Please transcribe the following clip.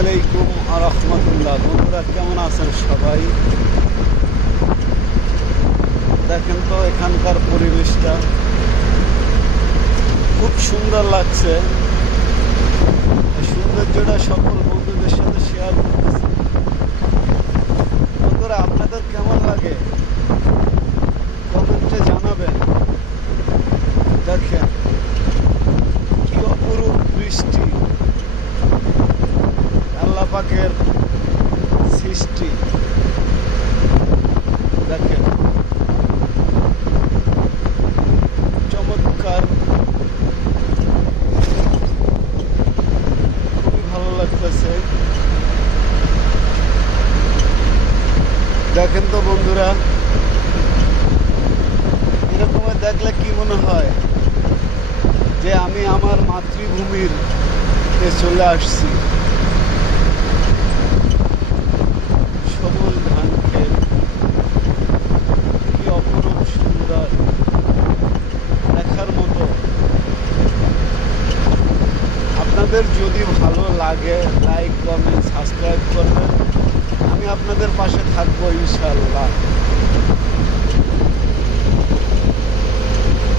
আলাইকুম ওয়া রাহমাতুল্লাহ। বন্ধুরা কেমন আছেন সবাই? দেখেন তো এখানকার পরিবেশটা খুব সুন্দর লাগছে। এই সৌন্দর্যটা সকল বন্ধুদের সাথে শেয়ার করতেছি। বন্ধুরা আপনাদের কেমন লাগে কমেন্টে জানাবেন। দেখেন কি অপরূপ বৃষ্টি, আল্লাহ পাকের সৃষ্টি। দেখেন চমৎকার, খুবই ভালো লাগতেছে। দেখেন তো বন্ধুরা, এরকম দেখলে কি মনে হয় যে আমি আমার মাতৃভূমির চলে আসছি। সবুজ ধান ক্ষেত, কি অপরূপ সুন্দর, দেখার মতো। আপনাদের যদি ভালো লাগে লাইক কমেন্ট সাবস্ক্রাইব করবেন, আমি আপনাদের পাশে থাকবো ইনশাআল্লাহ।